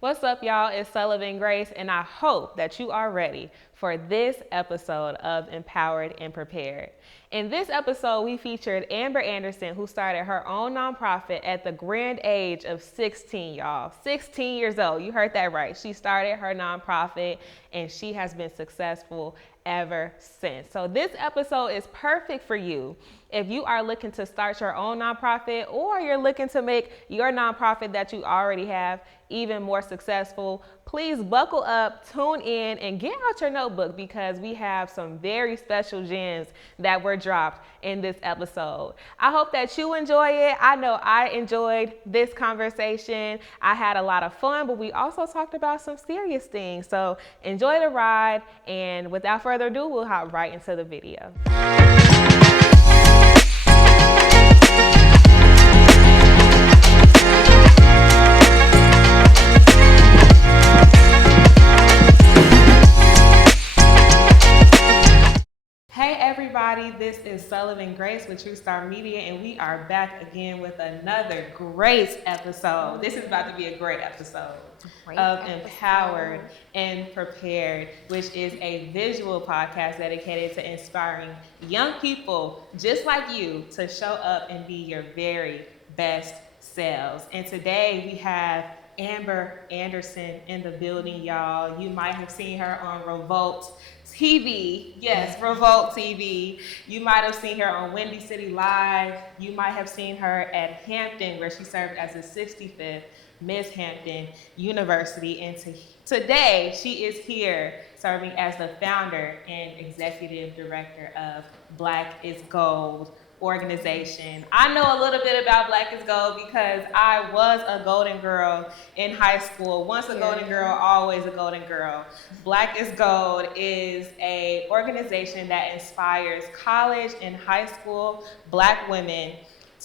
What's up, y'all? It's Sullivan Grace, and I hope that you are ready for this episode of Empowered and Prepared. In this episode, we featured Amber Anderson, who started her own nonprofit at the grand age of 16, y'all. 16 years old. You heard that right. She started her nonprofit, and she has been successful ever since. So this episode is perfect for you if you are looking to start your own nonprofit, or you're looking to make your nonprofit that you already have even more successful. Please buckle up, tune in, and get out your notebook, because we have some very special gems that were dropped in this episode. I hope that you enjoy it. I know I enjoyed this conversation. I had a lot of fun, but we also talked about some serious things. So enjoy the ride, and without further ado, we'll hop right into the video. Hey everybody, this is Sullivan Grace with True Star Media, and we are back again with another great episode. This is about to be a great episode of Empowered and Prepared, which is a visual podcast dedicated to inspiring young people just like you to show up and be your very best selves. And today we have Amber Anderson in the building, y'all. You might have seen her on Revolt TV. Yes, Revolt TV. You might have seen her on Windy City Live. You might have seen her at Hampton, where she served as the 65th Miss Hampton University. And today, she is here serving as the founder and executive director of Black is Gold organization. I know a little bit about Black is Gold because I was a Golden Girl in high school. Once a Golden Girl, always a Golden Girl. Black is Gold is an organization that inspires college and high school Black women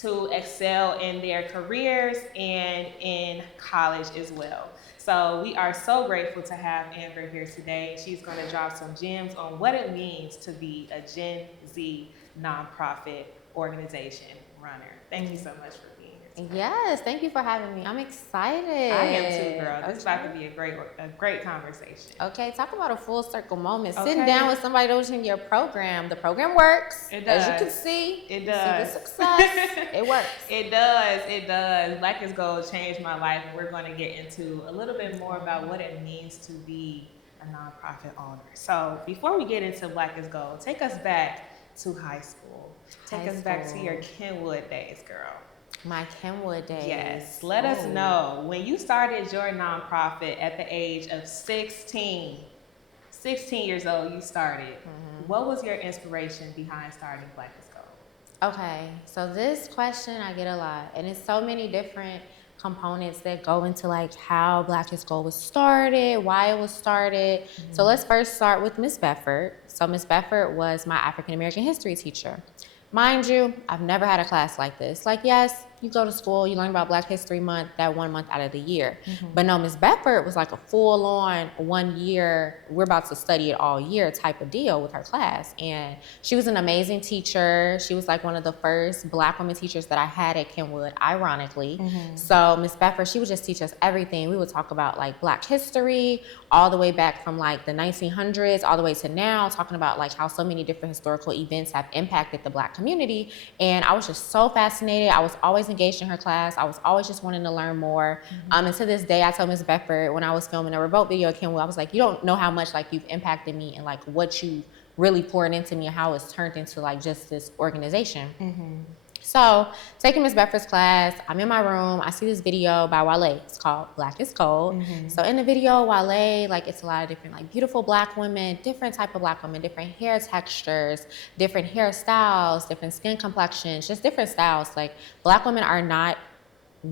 to excel in their careers and in college as well. So we are so grateful to have Amber here today. She's going to drop some gems on what it means to be a Gen Z nonprofit organization runner. Thank you so much for being here today. Yes, thank you for having me. I'm excited. I am too, girl. This is about to be a great conversation. Okay, talk about a full circle moment. Okay. Sitting down with somebody that was in your program. The program works. It does. As you can see. It does. See the success. It works. It does. It does. Black is Gold changed my life, and we're going to get into a little bit more about what it means to be a nonprofit owner. So before we get into Black is Gold, take us back to high school. Take us back to your Kenwood days, girl. My Kenwood days. Yes. Let us know, when you started your nonprofit at the age of 16 years old, you started. What was your inspiration behind starting Black is Gold? Okay, so this question I get a lot, and it's so many different components that go into like how Black is Gold was started, why it was started. So let's first start with Miss Bedford. So Miss Bedford was my African American history teacher. Mind you, I've never had a class like this. Like, yes, you go to school, you learn about Black History Month that 1 month out of the year. But no, Miss Bedford was like a full-on 1 year, we're about to study it all year type of deal with her class. And she was an amazing teacher. She was like one of the first Black women teachers that I had at Kenwood, ironically. So Miss Bedford, she would just teach us everything. We would talk about like Black history, all the way back from like the 1900s, all the way to now, talking about like how so many different historical events have impacted the Black community. And I was just so fascinated. I was always engaged in her class. I was always just wanting to learn more. And to this day, I told Miss Bedford when I was filming a Revolt video at Kenwood, I was like, you don't know how much like you've impacted me and like what you really poured into me and how it's turned into like just this organization. So taking Miss Bedford's class, I'm in my room, I see this video by Wale. It's called Black is Gold. So in the video, Wale, like it's a lot of different like beautiful Black women, different type of Black women, different hair textures, different hairstyles, different skin complexions, just different styles. Like Black women are not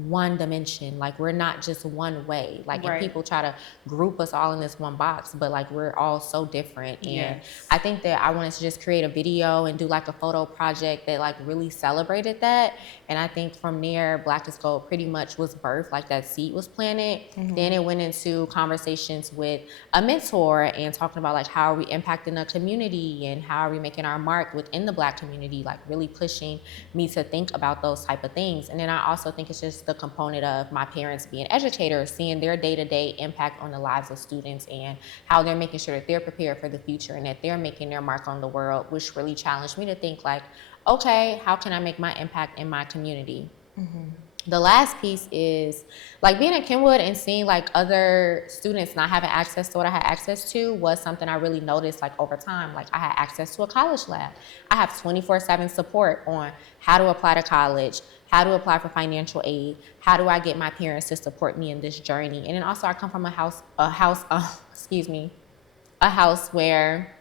one dimension. Like we're not just one way. Like and people try to group us all in this one box, but like we're all so different. And I think that I wanted to just create a video and do like a photo project that like really celebrated that. And I think from there, Black is Gold pretty much was birthed, like that seed was planted. Then it went into conversations with a mentor and talking about like how are we impacting the community and how are we making our mark within the Black community, like really pushing me to think about those type of things. And then I also think it's just just the component of my parents being educators, seeing their day-to-day impact on the lives of students and how they're making sure that they're prepared for the future and that they're making their mark on the world, which really challenged me to think like, okay, how can I make my impact in my community? The last piece is like being at Kenwood and seeing like other students not having access to what I had access to was something I really noticed like over time. Like I had access to a college lab. I have 24/7 support on how to apply to college, how to apply for financial aid, how do I get my parents to support me in this journey. And then also I come from a house where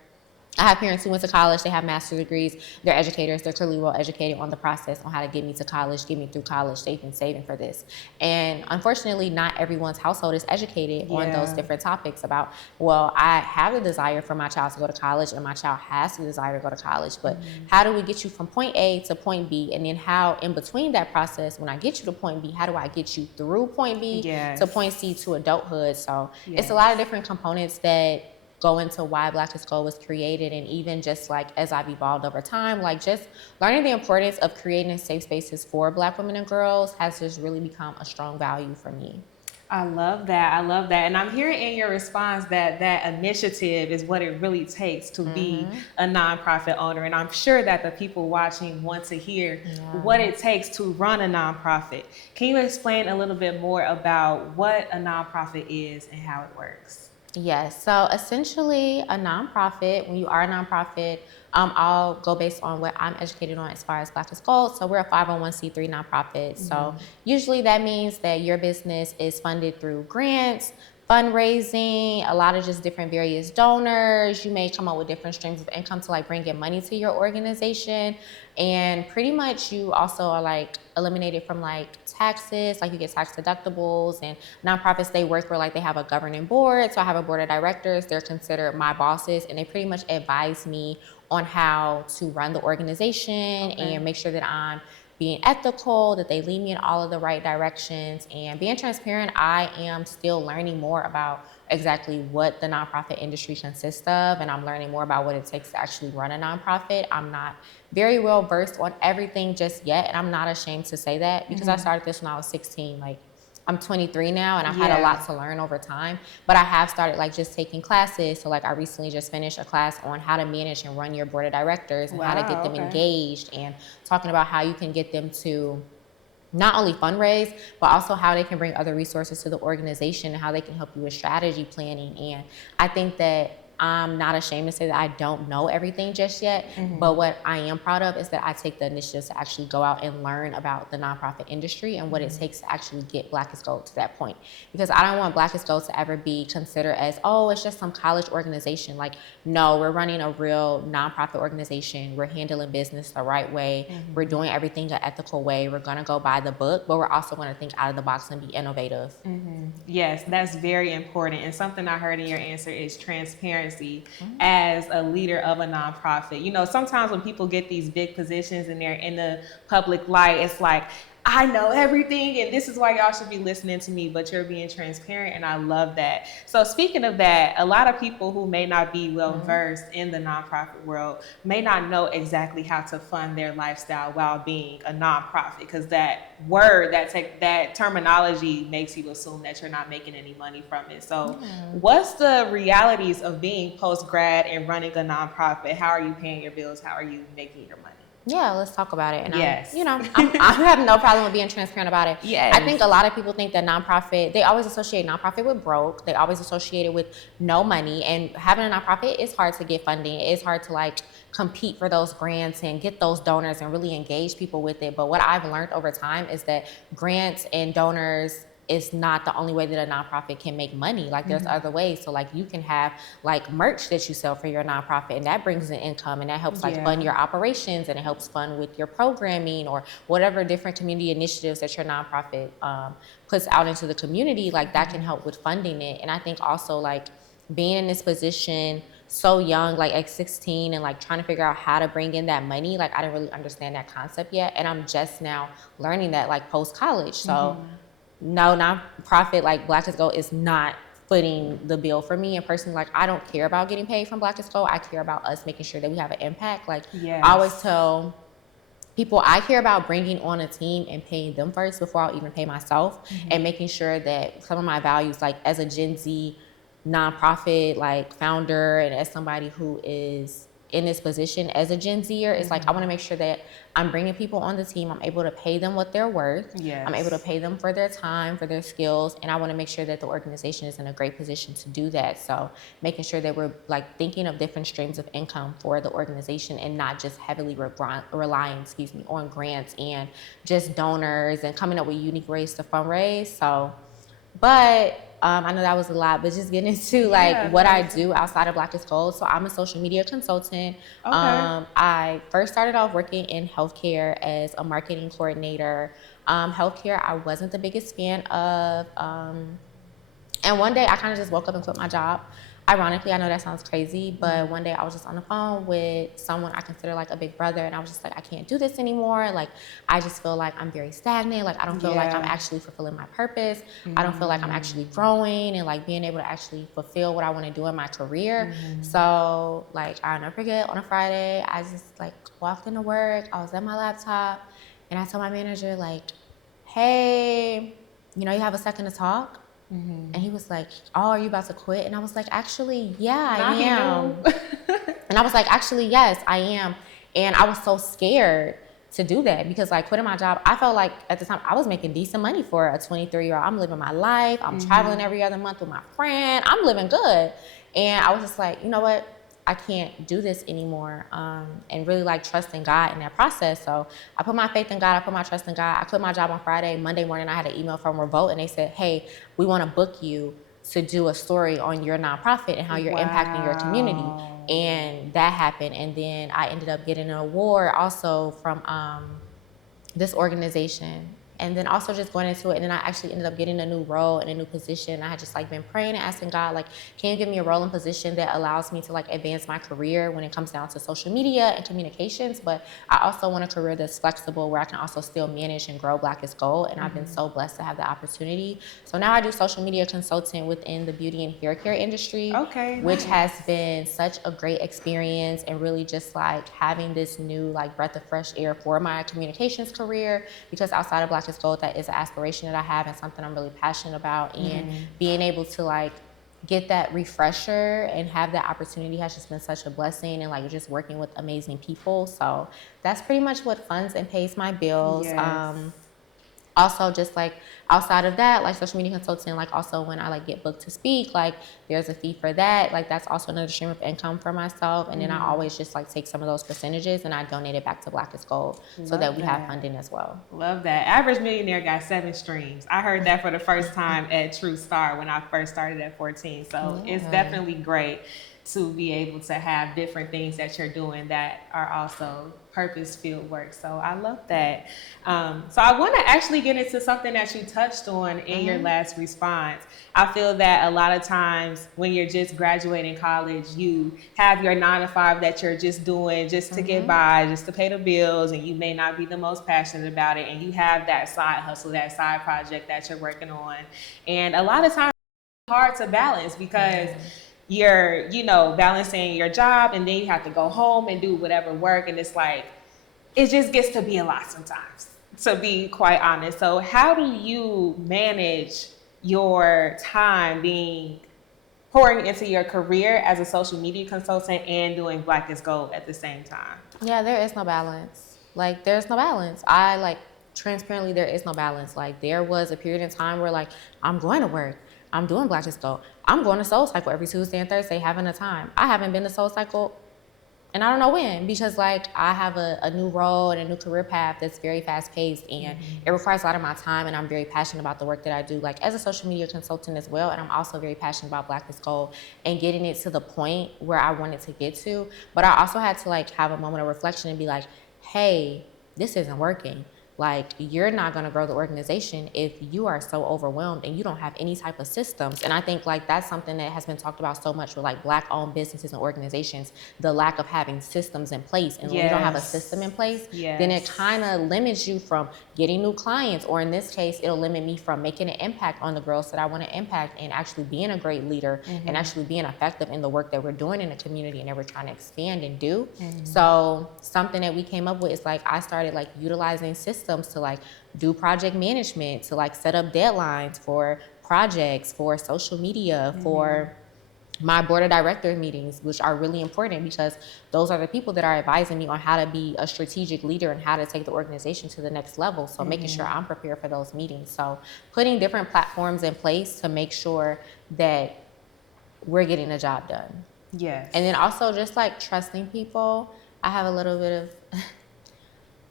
I have parents who went to college, they have master's degrees, they're educators, they're clearly well educated on the process on how to get me to college, get me through college, they've been saving for this. And unfortunately, not everyone's household is educated on those different topics about, well, I have the desire for my child to go to college and my child has the desire to go to college, but how do we get you from point A to point B? And then how in between that process, when I get you to point B, how do I get you through point B to point C to adulthood? So it's a lot of different components that go into why Black is Gold was created, and even just like as I've evolved over time, like just learning the importance of creating safe spaces for Black women and girls has just really become a strong value for me. I love that. I love that. And I'm hearing in your response that that initiative is what it really takes to be a nonprofit owner. And I'm sure that the people watching want to hear what it takes to run a nonprofit. Can you explain a little bit more about what a nonprofit is and how it works? Yes. So essentially, a nonprofit, when you are a nonprofit, I'll go based on what I'm educated on as far as Black is Gold. So we're a 501c3 nonprofit. So usually that means that your business is funded through grants, fundraising, a lot of just different various donors. You may come up with different streams of income to like bring in money to your organization. And pretty much you also are like eliminated from like taxes, like you get tax deductibles, and nonprofits, they work where like they have a governing board. So I have a board of directors, they're considered my bosses, and they pretty much advise me on how to run the organization and make sure that I'm being ethical, that they lead me in all of the right directions, and being transparent. I am still learning more about exactly what the nonprofit industry consists of, and I'm learning more about what it takes to actually run a nonprofit. I'm not very well versed on everything just yet, and I'm not ashamed to say that because I started this when I was 16. Like, I'm 23 now, and I've had a lot to learn over time, but I have started like just taking classes. So like I recently just finished a class on how to manage and run your board of directors and how to get them engaged, and talking about how you can get them to not only fundraise, but also how they can bring other resources to the organization and how they can help you with strategy planning. And I think that I'm not ashamed to say that I don't know everything just yet, but what I am proud of is that I take the initiative to actually go out and learn about the nonprofit industry and what it takes to actually get Black is Gold to that point. Because I don't want Black is Gold to ever be considered as, oh, it's just some college organization. Like, no, we're running a real nonprofit organization. We're handling business the right way. We're doing everything the ethical way. We're gonna go by the book, but we're also gonna think out of the box and be innovative. Yes, that's very important. And something I heard in your answer is transparency as a leader of a nonprofit. You know, sometimes when people get these big positions and they're in the public light, it's like, I know everything and this is why y'all should be listening to me, but you're being transparent, and I love that. So speaking of that, a lot of people who may not be well versed in the nonprofit world may not know exactly how to fund their lifestyle while being a nonprofit, because that word, that terminology makes you assume that you're not making any money from it. So what's the realities of being post-grad and running a nonprofit? How are you paying your bills? How are you making your money? Yeah, let's talk about it. And I have no problem with being transparent about it. I think a lot of people think that nonprofit, they always associate nonprofit with broke. They always associate it with no money. And having a nonprofit, it's hard to get funding. It's hard to like compete for those grants and get those donors and really engage people with it. But what I've learned over time is that grants and donors is not the only way that a nonprofit can make money. Like there's other ways. So like you can have like merch that you sell for your nonprofit, and that brings in income, and that helps like fund your operations, and it helps fund with your programming or whatever different community initiatives that your nonprofit puts out into the community. Like that can help with funding it. And I think also like being in this position so young, like at 16, and like trying to figure out how to bring in that money, like I didn't really understand that concept yet, and I'm just now learning that like post college. So no, nonprofit like Black is Gold is not footing the bill for me. And personally, like I don't care about getting paid from Black is Gold. I care about us making sure that we have an impact. Like I always tell people I care about bringing on a team and paying them first before I'll even pay myself, and making sure that some of my values, like as a Gen Z nonprofit like founder and as somebody who is in this position as a Gen Zer, it's like I want to make sure that I'm bringing people on the team. I'm able to pay them what they're worth. Yes. I'm able to pay them for their time, for their skills, and I want to make sure that the organization is in a great position to do that. So making sure that we're like thinking of different streams of income for the organization and not just heavily relying, on grants and just donors and coming up with unique ways to fundraise. So, but I know that was a lot, but just getting into like what I do outside of Black is Gold. So I'm a social media consultant. Okay. I first started off working in healthcare as a marketing coordinator. Healthcare, I wasn't the biggest fan of. And one day I kind of just woke up and quit my job. Ironically, I know that sounds crazy, but one day I was just on the phone with someone I consider like a big brother, and I was just like, I can't do this anymore. Like, I just feel like I'm very stagnant. Like, I don't feel like I'm actually fulfilling my purpose. I don't feel like I'm actually growing and like being able to actually fulfill what I want to do in my career. So, like, I'll never forget, on a Friday, I just like walked into work. I was at my laptop, and I told my manager, like, hey, you have a second to talk? And he was like, oh, are you about to quit? And I was like, actually, yeah, I am. And I was like, actually, yes, I am. And I was so scared to do that because like quitting my job, I felt like at the time I was making decent money for a 23-year-old. I'm living my life. I'm traveling every other month with my friend. I'm living good. And I was just like, you know what? I can't do this anymore, and really like trusting God in that process. So I put my faith in God, I put my trust in God. I quit my job on Friday. Monday morning, I had an email from Revolt, and they said, hey, we want to book you to do a story on your nonprofit and how you're impacting your community. And that happened. And then I ended up getting an award also from this organization. And then also just going into it, and then I actually ended up getting a new role and a new position. I had just like been praying and asking God, like, can you give me a role and position that allows me to like advance my career when it comes down to social media and communications? But I also want a career that's flexible where I can also still manage and grow Black is Gold. And I've been so blessed to have the opportunity. So now I do social media consulting within the beauty and hair care industry, which has been such a great experience, and really just like having this new like breath of fresh air for my communications career, because outside of Black is Gold, that is an aspiration that I have and something I'm really passionate about. And being able to like get that refresher and have that opportunity has just been such a blessing, and like just working with amazing people. So that's pretty much what funds and pays my bills. Also just like outside of that, like social media consulting, like also when I like get booked to speak, like there's a fee for that. Like that's also another stream of income for myself. And then I always just like take some of those percentages and I donate it back to Black is Gold so that we have funding as well. Love that. Average Millionaire got 7 streams. I heard that for the first time at True Star when I first started at 14. So it's definitely great to be able to have different things that you're doing that are also purpose-filled work. So I love that. So I want to actually get into something that you touched on in your last response. I feel that a lot of times when you're just graduating college, you have your 9 to 5 that you're just doing just to get by, just to pay the bills, and you may not be the most passionate about it. And you have that side hustle, that side project that you're working on. And a lot of times it's hard to balance because you're, balancing your job, and then you have to go home and do whatever work. And it's like, it just gets to be a lot sometimes, to be quite honest. So how do you manage your time pouring into your career as a social media consultant and doing Black is Gold at the same time? Yeah, there is no balance. Like, there's no balance. Transparently, there is no balance. Like, there was a period in time where like, I'm going to work, I'm doing Black is Gold, I'm going to Soul Cycle every Tuesday and Thursday, having a time. I haven't been to Soul Cycle, and I don't know when, because like I have a new role and a new career path that's very fast paced, and it requires a lot of my time, and I'm very passionate about the work that I do, like as a social media consultant as well. And I'm also very passionate about Black is Gold and getting it to the point where I wanted to get to. But I also had to like have a moment of reflection and be like, hey, this isn't working. like, you're not going to grow the organization if you are so overwhelmed and you don't have any type of systems. And I think like that's something that has been talked about so much with like Black owned businesses and organizations, the lack of having systems in place. And when you don't have a system in place, then it kind of limits you from getting new clients, or in this case, it'll limit me from making an impact on the girls that I want to impact and actually being a great leader and actually being effective in the work that we're doing in the community and that we're trying to expand and do. So something that we came up with is like, I started like utilizing systems to like do project management, to like set up deadlines for projects, for social media, for my board of directors meetings, which are really important because those are the people that are advising me on how to be a strategic leader and how to take the organization to the next level. So making sure I'm prepared for those meetings. So putting different platforms in place to make sure that we're getting the job done. Yes. And then also just like trusting people. I have a little bit of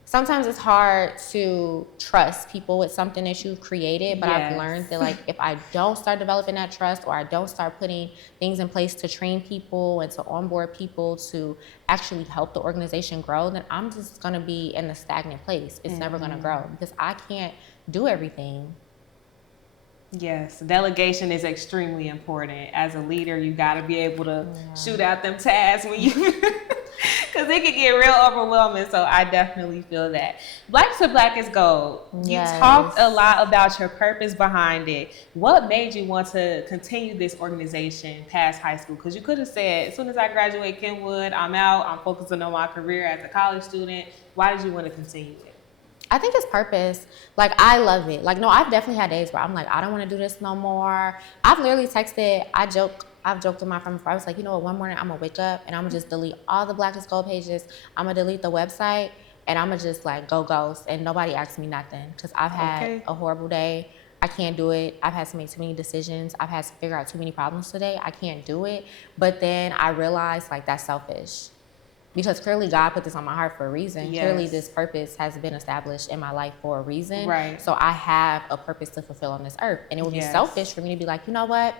sometimes it's hard to trust people with something that you've created, but I've learned that like if I don't start developing that trust, or I don't start putting things in place to train people and to onboard people to actually help the organization grow, then I'm just gonna be in a stagnant place. It's never gonna grow because I can't do everything. Yes, delegation is extremely important. As a leader, you got to be able to shoot out them tasks when you, because it can get real overwhelming. So I definitely feel that. Black to Black is Gold. You talked a lot about your purpose behind it. What made you want to continue this organization past high school? Because you could have said, as soon as I graduate Kenwood, I'm out. I'm focusing on my career as a college student. Why did you want to continue it? I think it's purpose. Like, I love it. Like, no, I've definitely had days where I'm like, I don't want to do this no more. I've literally texted, I've joked with my friend before. I was like, you know what, one morning I'm going to wake up and I'm going to just delete all the Black is Gold pages. I'm going to delete the website and I'm going to just like go ghost and nobody asks me nothing. Because I've had a horrible day. I can't do it. I've had to make too many decisions. I've had to figure out too many problems today. I can't do it. But then I realized like that's selfish. Because clearly God put this on my heart for a reason. Clearly this purpose has been established in my life for a reason. Right. So I have a purpose to fulfill on this earth. And it would be selfish for me to be like, you know what?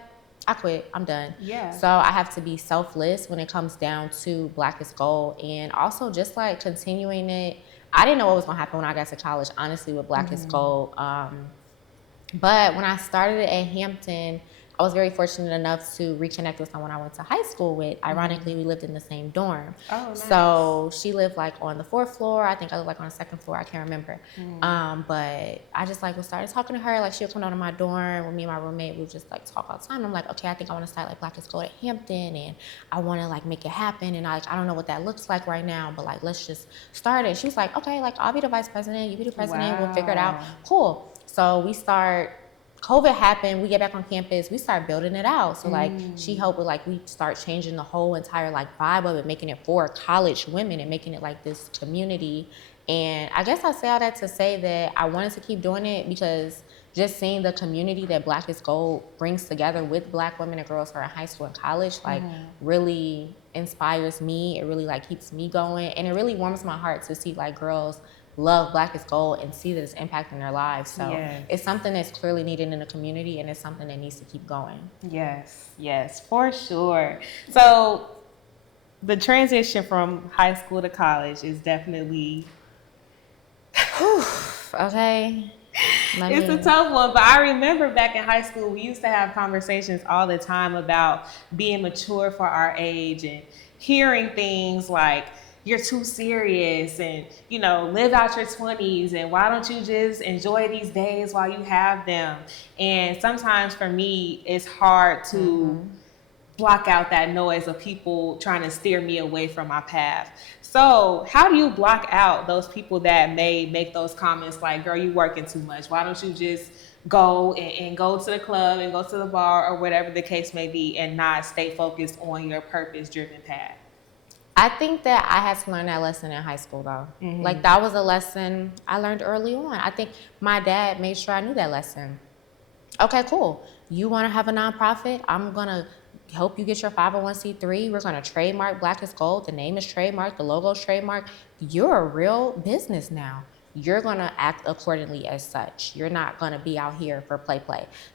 I quit. I'm done. Yeah. So I have to be selfless when it comes down to Black is Gold. And also just like continuing it. I didn't know what was going to happen when I got to college, honestly, with Black is Gold. But when I started at Hampton, I was very fortunate enough to reconnect with someone I went to high school with. Ironically, we lived in the same dorm. Oh, nice. So she lived like on the 4th floor. I think I lived like on the 2nd floor. I can't remember. But I just like started talking to her. Like she would come down to my dorm with me and my roommate. We would just like talk all the time. I'm like, okay, I think I want to start like Black is Gold at Hampton, and I want to like make it happen. And I don't know what that looks like right now, but like let's just start it. She was like, okay, like I'll be the vice president. You be the president. We'll figure it out. Cool. So we start. COVID happened, we get back on campus, we start building it out. So like she helped with like, we start changing the whole entire like vibe of it, making it for college women and making it like this community. And I guess I say all that to say that I wanted to keep doing it because just seeing the community that Black is Gold brings together with Black women and girls who are in high school and college, like really inspires me. It really like keeps me going. And it really warms my heart to see like girls love Black is Gold and see that it's impacting their lives. So it's something that's clearly needed in the community, and it's something that needs to keep going. Yes, for sure. So the transition from high school to college is definitely okay. It's a tough one, but I remember back in high school, we used to have conversations all the time about being mature for our age and hearing things like, you're too serious, and you know, live out your 20s, and why don't you just enjoy these days while you have them? And sometimes for me, it's hard to block out that noise of people trying to steer me away from my path. So how do you block out those people that may make those comments like, girl, you working too much, why don't you just go and go to the club and go to the bar or whatever the case may be, and not stay focused on your purpose-driven path? I think that I had to learn that lesson in high school, though. Like, that was a lesson I learned early on. I think my dad made sure I knew that lesson. Okay, cool. You want to have a nonprofit? I'm going to help you get your 501c3. We're going to trademark Black is Gold. The name is trademarked. The logo is trademarked. You're a real business now. You're going to act accordingly as such. You're not going to be out here for play.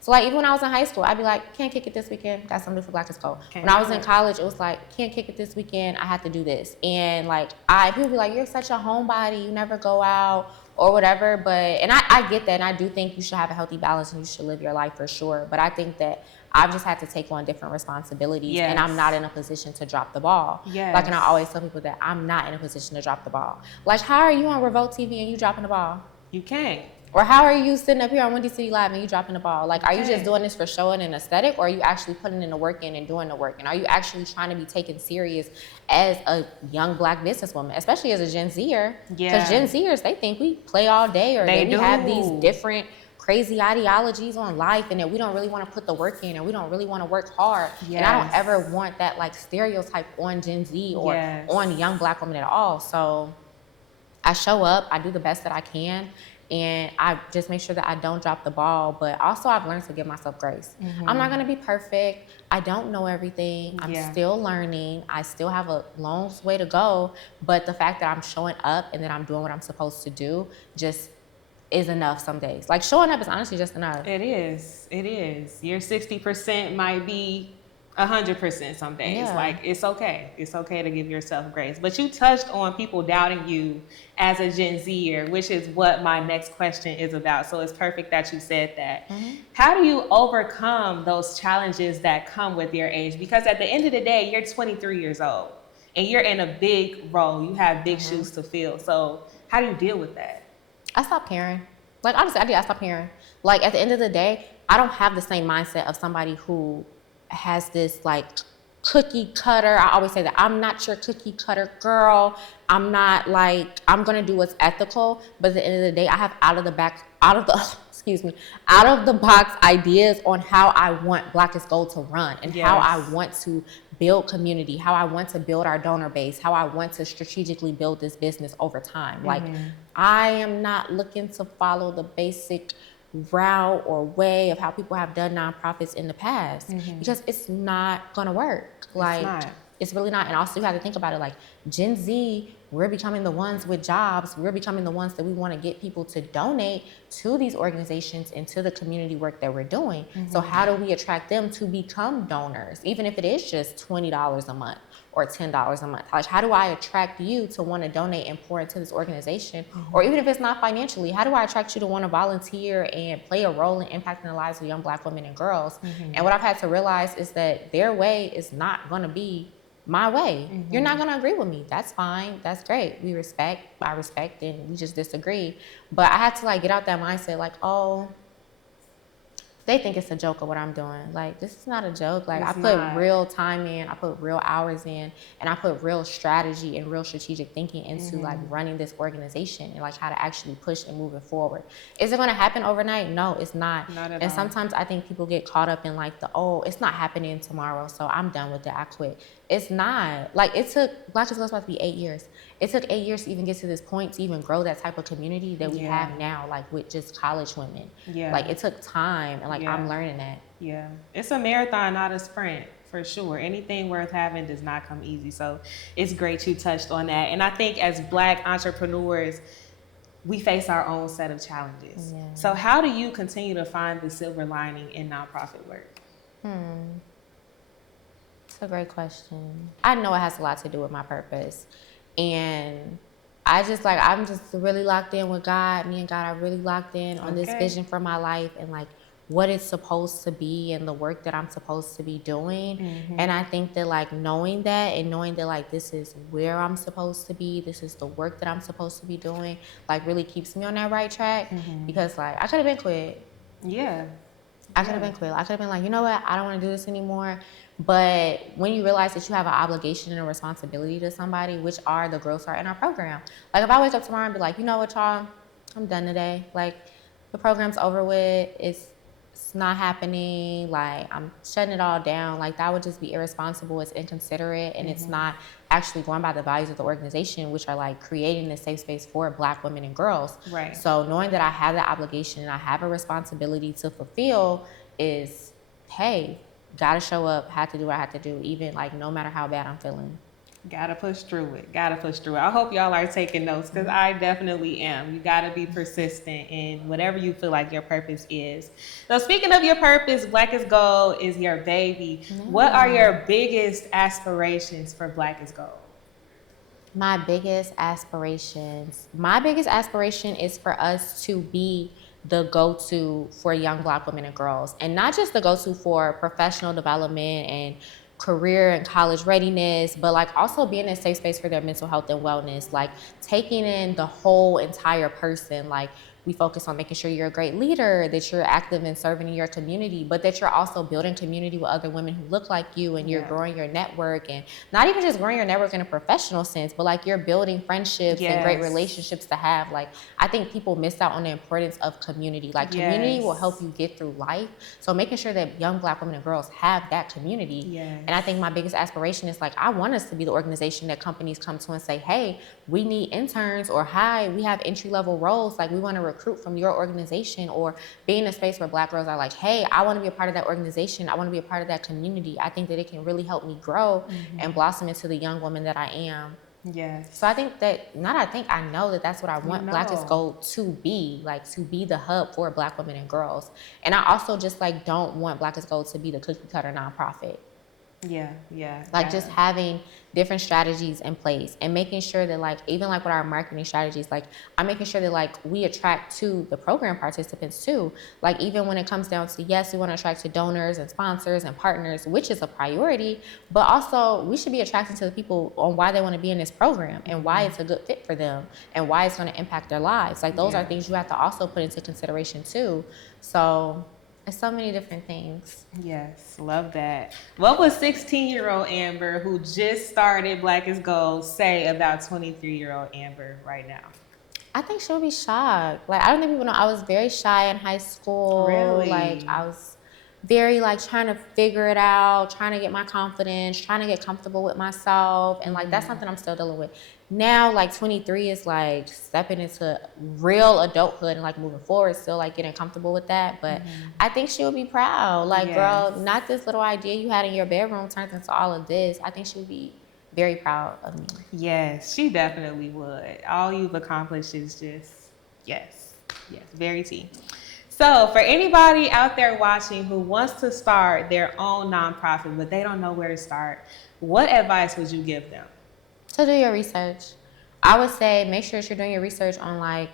So like, even when I was in high school, I'd be like, can't kick it this weekend. Got something to do for Black is Gold. When I was in college, it was like, can't kick it this weekend. I have to do this. And like, people be like, you're such a homebody. You never go out or whatever. But, and I get that, and I do think you should have a healthy balance and you should live your life for sure. But I think that I've just had to take on different responsibilities, and I'm not in a position to drop the ball. Like, and I always tell people that I'm not in a position to drop the ball. Like, how are you on Revolt TV and you dropping the ball? You can't. Or how are you sitting up here on Windy City Live and you dropping the ball? Like, are you just doing this for showing an aesthetic, or are you actually putting in the work in and doing the work? And are you actually trying to be taken serious as a young Black businesswoman, especially as a Gen Zer? Because Gen Zers, they think we play all day, or we have these different crazy ideologies on life, and that we don't really want to put the work in, and we don't really want to work hard. And I don't ever want that like stereotype on Gen Z or on young Black women at all. So I show up, I do the best that I can, and I just make sure that I don't drop the ball. But also I've learned to give myself grace. I'm not going to be perfect. I don't know everything. I'm still learning. I still have a long way to go. But the fact that I'm showing up and that I'm doing what I'm supposed to do just is enough some days. Like, showing up is honestly just enough. It is. It is. Your 60% might be 100% some days. Like, it's okay. It's okay to give yourself grace. But you touched on people doubting you as a Gen Zer, which is what my next question is about. So it's perfect that you said that. How do you overcome those challenges that come with your age? Because at the end of the day, you're 23 years old and you're in a big role. You have big shoes to fill. So how do you deal with that? I stopped caring. Like, honestly, I stopped caring. Like, at the end of the day, I don't have the same mindset of somebody who has this like cookie cutter. I always say that I'm not your cookie cutter girl. I'm not like, I'm gonna do what's ethical. But at the end of the day, I have out of the box ideas on how I want Black is Gold to run, and how I want to build community, how I want to build our donor base, how I want to strategically build this business over time. Like, I am not looking to follow the basic route or way of how people have done nonprofits in the past, because it's not gonna work. Like, it's really not. And also, you have to think about it, like, Gen Z, we're becoming the ones with jobs. We're becoming the ones that we want to get people to donate to these organizations and to the community work that we're doing. So how do we attract them to become donors, even if it is just $20 a month or $10 a month? Like, how do I attract you to want to donate and pour into this organization? Or even if it's not financially, how do I attract you to want to volunteer and play a role in impacting the lives of young Black women and girls? And what I've had to realize is that their way is not going to be my way. You're not going to agree with me. That's fine. That's great. I respect, and we just disagree. But I had to like get out that mindset, like, oh, they think it's a joke of what I'm doing. Like, this is not a joke. Like, I put real time in, I put real hours in, and I put real strategy and real strategic thinking into like running this organization and like how to actually push and move it forward. Is it going to happen overnight? No, it's not. Not at all. And sometimes I think people get caught up in like it's not happening tomorrow, so I'm done with it, I quit. It's not. Like, it took, Black is supposed to be 8 years. It took 8 years to even get to this point, to even grow that type of community that we have now, like with just college women. Like, it took time, and like I'm learning that. It's a marathon, not a sprint, for sure. Anything worth having does not come easy. So it's great you touched on that. And I think as Black entrepreneurs, we face our own set of challenges. So how do you continue to find the silver lining in nonprofit work? It's a great question. I know it has a lot to do with my purpose. And I'm just really locked in with God. Me and God are really locked in on this vision for my life, and like what it's supposed to be and the work that I'm supposed to be doing. And I think that like knowing that like this is where I'm supposed to be, this is the work that I'm supposed to be doing, like really keeps me on that right track. Because like I could have been quit. I could have been quit. I could have been like, you know what, I don't want to do this anymore. But when you realize that you have an obligation and a responsibility to somebody, which are the Growth Start in our program. Like, if I wake up tomorrow and be like, you know what, y'all, I'm done today. Like, the program's over with. It's not happening. Like, I'm shutting it all down. Like, that would just be irresponsible. It's inconsiderate, and it's not actually going by the values of the organization, which are like creating a safe space for Black women and girls. So knowing that I have that obligation and I have a responsibility to fulfill is, hey, gotta show up, had to do what I had to do, even like no matter how bad I'm feeling. Gotta push through it. I hope y'all are taking notes, because I definitely am. You gotta be persistent in whatever you feel like your purpose is. So speaking of your purpose, Black is Gold is your baby. What are your biggest aspirations for Black is Gold? My biggest aspiration is for us to be the go-to for young Black women and girls, and not just the go-to for professional development and career and college readiness, but like also being a safe space for their mental health and wellness, like taking in the whole entire person. Like we focus on making sure you're a great leader, that you're active and serving in your community, but that you're also building community with other women who look like you, and you're growing your network, and not even just growing your network in a professional sense, but like you're building friendships and great relationships to have. Like I think people miss out on the importance of community. Like community will help you get through life. So making sure that young Black women and girls have that community. And I think my biggest aspiration is like, I want us to be the organization that companies come to and say, hey, we need interns, or hi, we have entry-level roles, like we want to recruit from your organization, or be in a space where Black girls are like, hey, I want to be a part of that organization, I want to be a part of that community. I think that it can really help me grow and blossom into the young woman that I am. So I think that, I know that that's what I want Blackest Gold to be, like to be the hub for Black women and girls. And I also just like don't want Blackest Gold to be the cookie cutter nonprofit. Like just having different strategies in place and making sure that like, even like with our marketing strategies, like I'm making sure that like we attract to the program participants too. Like even when it comes down to, yes, we want to attract to donors and sponsors and partners, which is a priority, but also we should be attracting to the people on why they want to be in this program and why it's a good fit for them and why it's going to impact their lives. Like those are things you have to also put into consideration too. So it's so many different things. Yes, love that. What would 16-year-old Amber, who just started Blackest Gold, say about 23-year-old Amber right now? I think she'll be shocked. Like, I don't think people know, I was very shy in high school. Really? Like, I was very, like, trying to figure it out, trying to get my confidence, trying to get comfortable with myself. And, like, that's something I'm still dealing with. Now, like, 23 is, like, stepping into real adulthood and, like, moving forward, still, like, getting comfortable with that. But I think she'll be proud. Like, girl, not this little idea you had in your bedroom turned into all of this. I think she'll be very proud of me. Yes, she definitely would. All you've accomplished is just, yes, very tea. So for anybody out there watching who wants to start their own nonprofit, but they don't know where to start, what advice would you give them? To do your research. I would say make sure that you're doing your research on like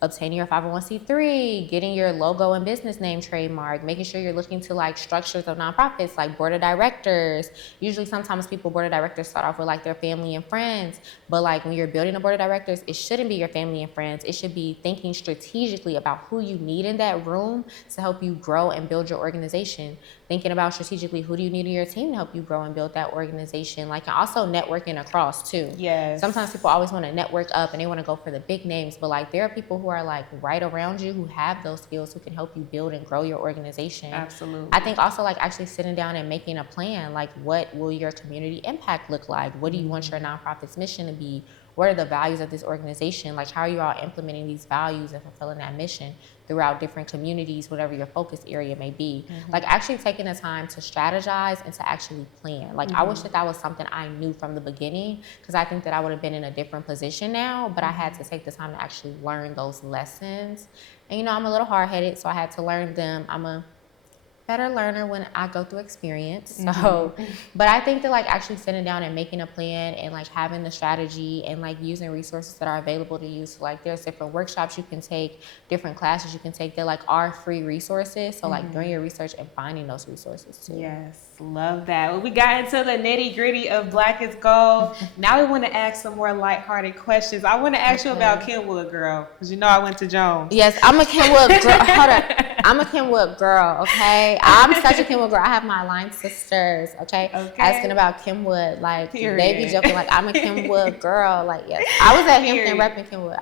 obtaining your 501c3, getting your logo and business name trademark, making sure you're looking to like structures of nonprofits like board of directors. Usually sometimes board of directors start off with like their family and friends, but like when you're building a board of directors, it shouldn't be your family and friends. It should be thinking strategically about who you need in that room to help you grow and build your organization. Thinking about strategically who do you need in your team to help you grow and build that organization. Like, and also networking across too. Yes. Sometimes people always want to network up and they want to go for the big names, but like there are people who are like right around you who have those skills who can help you build and grow your organization. Absolutely. I think also like actually sitting down and making a plan, like what will your community impact look like? What do you want your nonprofit's mission to be? What are the values of this organization? Like how are you all implementing these values and fulfilling that mission throughout different communities, whatever your focus area may be? Like actually taking the time to strategize and to actually plan. Like I wish that that was something I knew from the beginning, because I think that I would have been in a different position now, but I had to take the time to actually learn those lessons. And you know, I'm a little hard-headed, so I had to learn them. I'm a better learner when I go through experience. So, but I think that like actually sitting down and making a plan and like having the strategy and like using resources that are available to you. So like there's different workshops you can take, different classes you can take that like are free resources. So like doing your research and finding those resources too. Yes, love that. Well, we got into the nitty gritty of Blackest Gold. Now we want to ask some more lighthearted questions. I want to ask you about Kenwood, girl, because you know I went to Jones. Yes, I'm a Kenwood girl. Hold on. I'm a Kenwood girl, okay? I'm such a Kenwood girl. I have my line sisters, okay? Asking about Kenwood, like they be joking, like I'm a Kenwood girl, like yes. I was at Hampton repping Kenwood.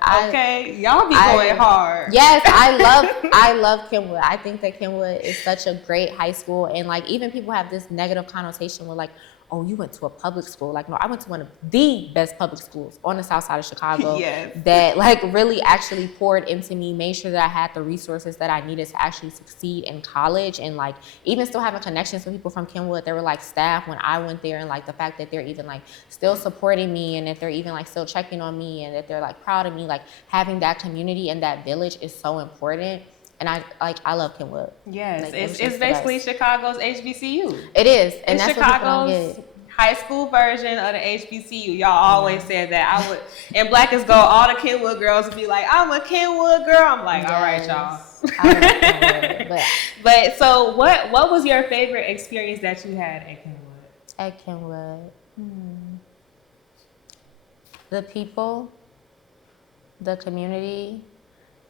Y'all be going hard. Yes, I love Kenwood. I think that Kenwood is such a great high school, and like even people have this negative connotation with like, oh, you went to a public school. Like, no, I went to one of the best public schools on the south side of Chicago that like really actually poured into me, made sure that I had the resources that I needed to actually succeed in college. And like even still having connections with people from Kenwood, they were like staff when I went there, and like the fact that they're even like still supporting me and that they're even like still checking on me and that they're like proud of me, like having that community and that village is so important. And I love Kenwood. Yes, like, it's basically Chicago's HBCU. It is, and it's that's Chicago's what people don't get. high school version of the HBCU. Y'all always said that. I would, in Black is Gold, all the Kenwood girls would be like, I'm a Kenwood girl. I'm like, all right, y'all. I love Kenwood, but so what was your favorite experience that you had at Kenwood? At Kenwood, the people, the community,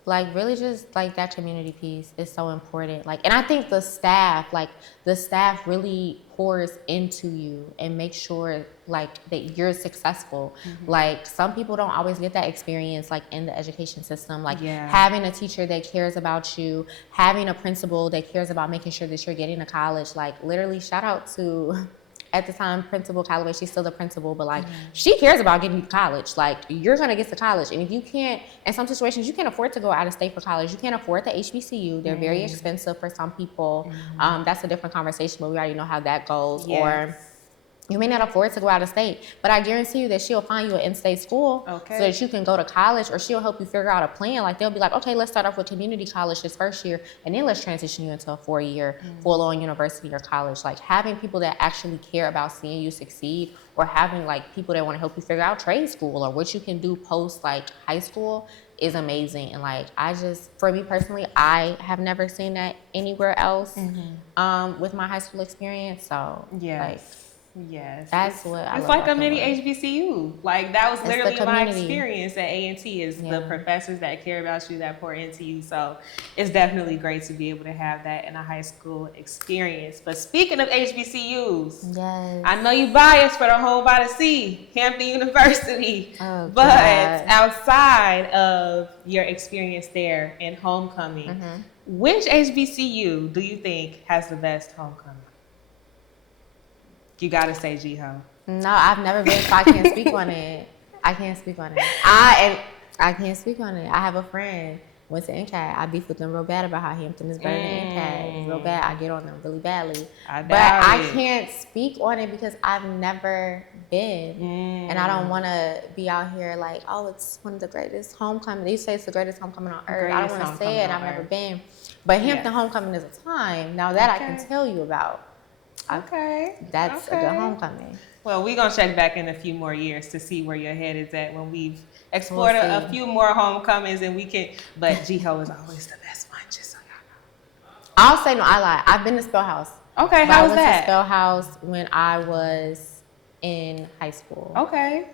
like really just like that community piece is so important. Like, and I think the staff really pours into you and makes sure like that you're successful. Like some people don't always get that experience like in the education system. Like having a teacher that cares about you, having a principal that cares about making sure that you're getting to college. Like literally shout out to at the time, Principal Calloway, she's still the principal, but like she cares about getting you to college. Like you're gonna get to college, and if you can't, in some situations, you can't afford to go out of state for college. You can't afford the HBCU; they're very expensive for some people. That's a different conversation, but we already know how that goes. Or you may not afford to go out of state, but I guarantee you that she'll find you an in-state school so that you can go to college, or she'll help you figure out a plan. Like they'll be like, okay, let's start off with community college this first year, and then let's transition you into a 4-year full-on university or college. Like having people that actually care about seeing you succeed, or having like people that want to help you figure out trade school or what you can do post like high school is amazing. And like for me personally, I have never seen that anywhere else with my high school experience. So like. Yes, that's what I love. It's like a mini HBCU. Like that was literally my experience at A&T. Is the professors that care about you, that pour into you. So it's definitely great to be able to have that in a high school experience. But speaking of HBCUs, I know you biased for the home by the sea, Hampton University. But outside of your experience there in homecoming, which HBCU do you think has the best homecoming? You gotta say Jiho. No, I've never been, so I can't speak on it. I can't speak on it. I can't speak on it. I have a friend went to NCAT. I beef with them real bad about how Hampton is better than NCAT. It's real bad. I get on them really badly. I can't speak on it because I've never been, and I don't want to be out here like, oh, it's one of the greatest homecoming. They say it's the greatest homecoming on earth. I don't want to say it. I've never been, but Hampton homecoming is a time now that I can tell you about. That's a good homecoming. Well, we're going to check back in a few more years to see where your head is at when we've explored a few more homecomings, and we can, but Jiho is always the best one, just so y'all know. I'll say no, I lied. I've been to Spellhouse. Okay, how was that? I went to Spellhouse when I was in high school.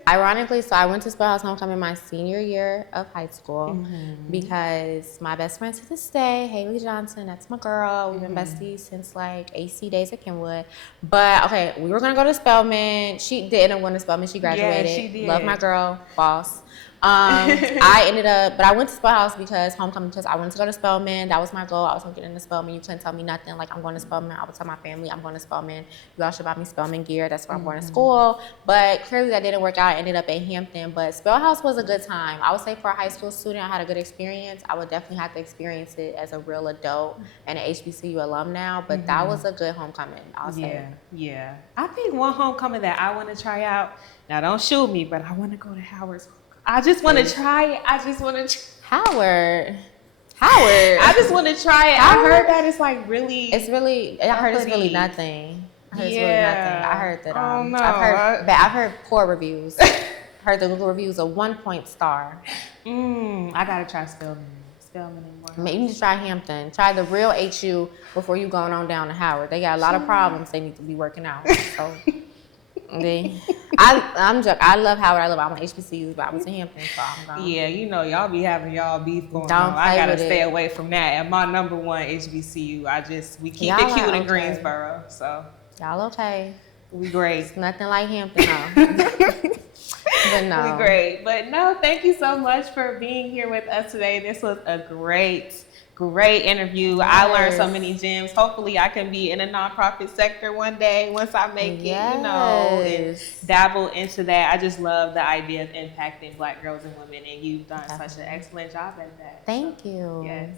Ironically, so I went to Spellhouse homecoming my senior year of high school because my best friend to this day, Haley Johnson, that's my girl. We've been besties since like AC days at Kenwood. But we were gonna go to Spelman. She did end up going to Spelman. She graduated. Yeah, she did. Love my girl, boss. I ended up, but I went to Spellhouse because homecoming, because I wanted to go to Spelman. That was my goal. I was going to get into Spelman. You couldn't tell me nothing. Like, I'm going to Spelman. I would tell my family, I'm going to Spelman. You all should buy me Spelman gear. That's where I'm going to school. But clearly that didn't work out. I ended up at Hampton. But Spellhouse was a good time. I would say for a high school student, I had a good experience. I would definitely have to experience it as a real adult and an HBCU alum now. But that was a good homecoming, I'll say. Yeah. I think one homecoming that I want to try out, now don't shoot me, but I want to go to Howard's. I just want to try it. Howard. I just want to try it. I heard that it's like really. I heard it's really nothing. I heard that. Oh no. I've heard poor reviews. Heard the Google reviews a 1 star. I gotta try Spelman anymore. Maybe you need to try Hampton. Try the real HU before you going on down to Howard. They got a lot of problems they need to be working out. So. I'm joking. I love Howard. I'm HBCUs, but I was in Hampton, so I'm gone. Yeah, you know, y'all be having y'all beef going on. I gotta stay away from that. At my number one HBCU, we keep it cute in Greensboro. So y'all okay? We great. It's nothing like Hampton, though. But no, we great. But no, thank you so much for being here with us today. This was a great interview. Yes. I learned so many gems. Hopefully I can be in a nonprofit sector one day once I make it, and dabble into that. I just love the idea of impacting Black girls and women, and you've done such an excellent job at that. Thank you. Yes.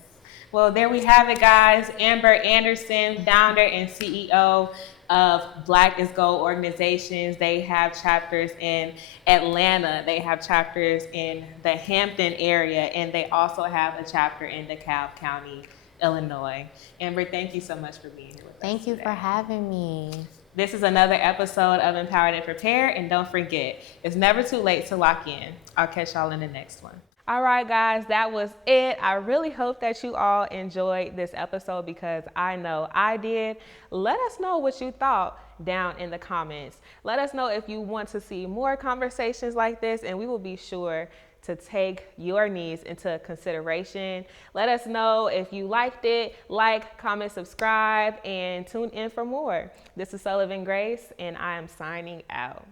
Well, there we have it, guys. Amber Anderson, founder and CEO of Black is Gold organizations. They have chapters in Atlanta. They have chapters in the Hampton area, and they also have a chapter in DeKalb County, Illinois. Amber, thank you so much for being here with us. Thank you today. for having me. This is another episode of Empowered and Prepared, and don't forget, it's never too late to lock in. I'll catch y'all in the next one. All right, guys, that was it. I really hope that you all enjoyed this episode because I know I did. Let us know what you thought down in the comments. Let us know if you want to see more conversations like this, and we will be sure to take your needs into consideration. Let us know if you liked it. Like, comment, subscribe, and tune in for more. This is Sullivan Grace, and I am signing out.